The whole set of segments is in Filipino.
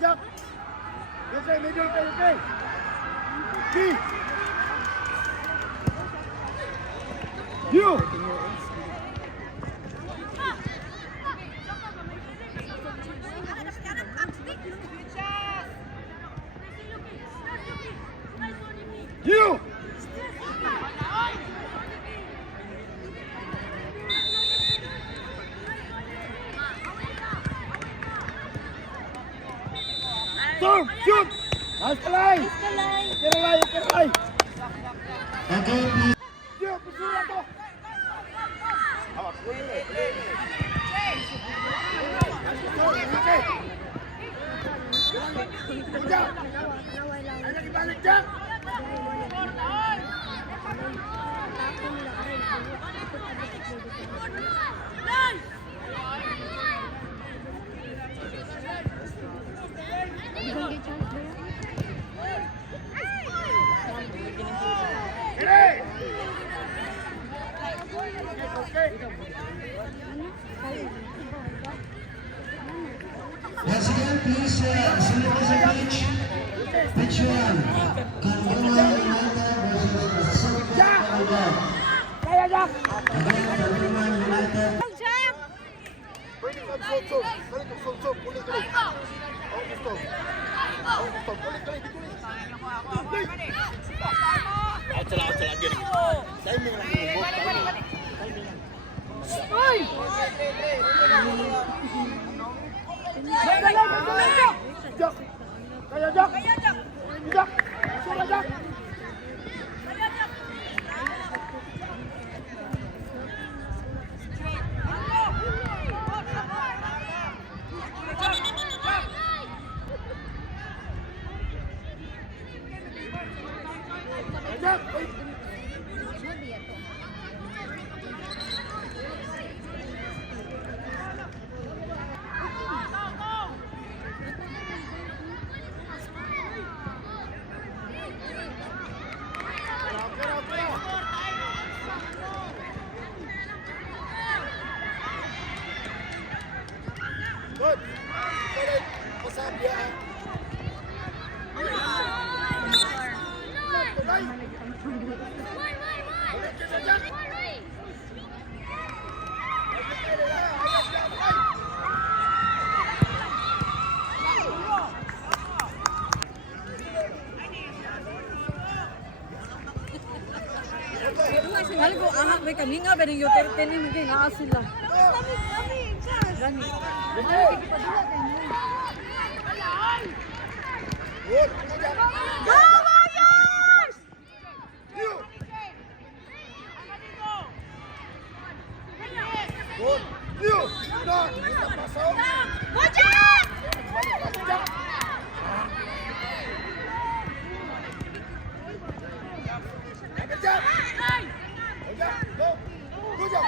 Jack. Okay, middle kayo, okay. B. You. You. Storm, shoot! Askalay! Askalay! Askalay! Okay, please. Yo, pusula to! Hawak, ulit. Okay. Jack! Anak ibalik, Jack! Once again, please, salute as a pitch. Pitch 1. Kanluman United versus Silver Cobalt. Kaya, Jack! Again, Kanluman United. Pwede kang sol-sol. Balik kang sol-sol. Ulit. Oh, gusto. Ulit. Out sa lagi. Timing lang yung bot. Ay! Jack! Kaya, Jack! Jack! Sura, Jack! Jack! Good. Balik. Pasabi yan. Balik ka na, Jack. Hal ko anak may kaminga ba ning yoter tenin kay naa sila. Gani. Good. Go Warriors! You. Good. You. Not. Pasok. Bojang! Jack. Jack. Jack. Go. Go, Jack.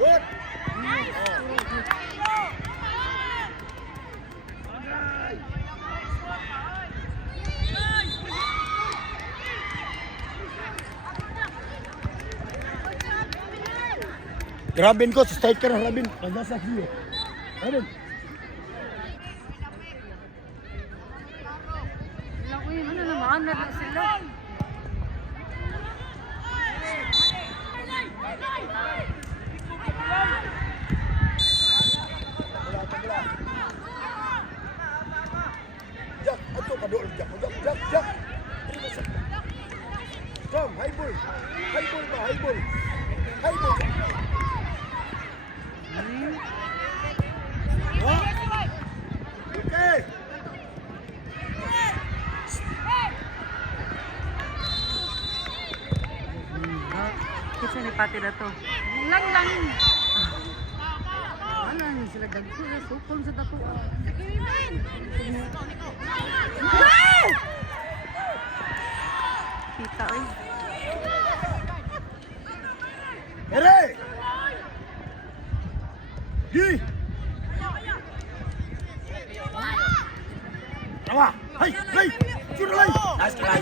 Good. Rabin ko, strike ka na, Rabin. Nagasa siyo. Rabin. Ano naman na sila? ball. High ball ba? High ball. High ball. Okay. Kitsa ni Pati na to. Lang. Ano ni sila dagko na sukol sa dato. Kita oi. Ere! Gi! Tawa! Hay! Lay! Sino lay? Nice try!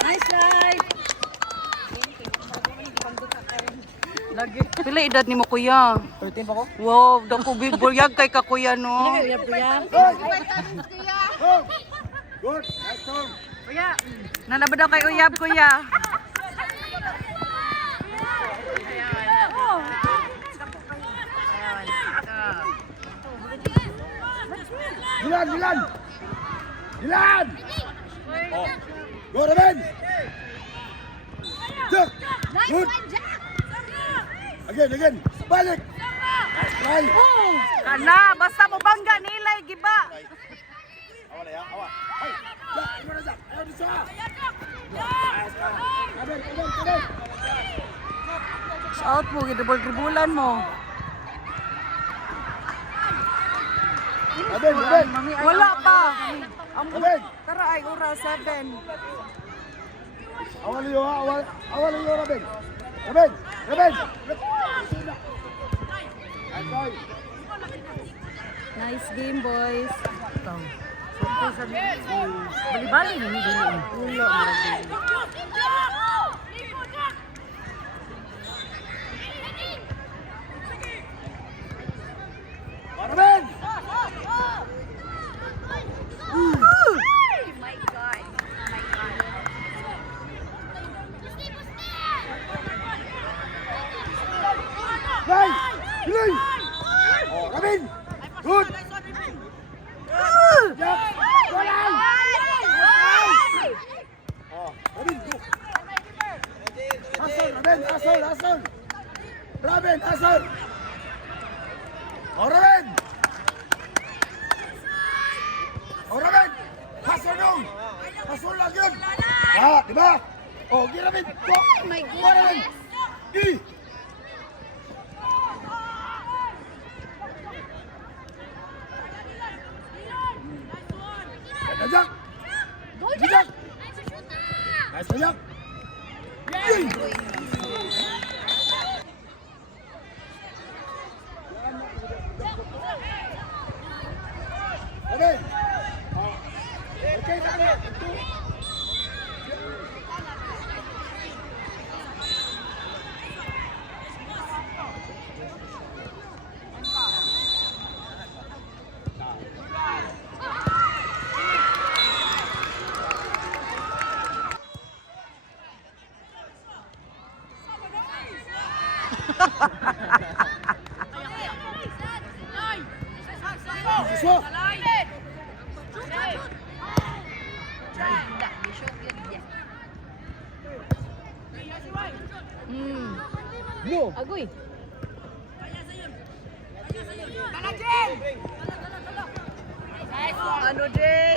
Nice try. Lagi. Pila edad ni mo kuya? 13 pa ko? Wow, dako bibulyag kay ka kuya no. Uyab uyab. Go! Good! Nice turn! Kuya. Nanaba daw kay uyab kuya. Dilan! Dilan! Dilan! Go, Raben! Check! Good! Again! Balik! Nice try! Kana, basta mo bangga nilay giba. Awa na ya, awa! Hay! Jack! Ano na Jack? Ayaw di siya! Nice try! Raben! Shout mo gidubol-dubulan mo. Raben! Wala pa. Ang Raben! tara ay oras 7. Awal niyo ha! Awal niyo, Raben! Raben! Nice try! Nice game, boys. Ito. Sukol sa bali-bali ni dili. Ulo mara dili. Raben! Lay! Lay! Oh, Raben! Good! Jack! Walang! Oh, Raben, go! Hustle, Raben! Hustle! Raben, hustle! Oh, Raben! Oh, Raben! Hustle dong! Hustle lang yun! Ah, di ba? Oh, gi Raben! Go! Oh my God! Raben! Gi! Jack! Jack! Nice one, Jack! Yay! Raben! Okay, tayo! So, go! Agoy. Ano Jay? Ano, Jay?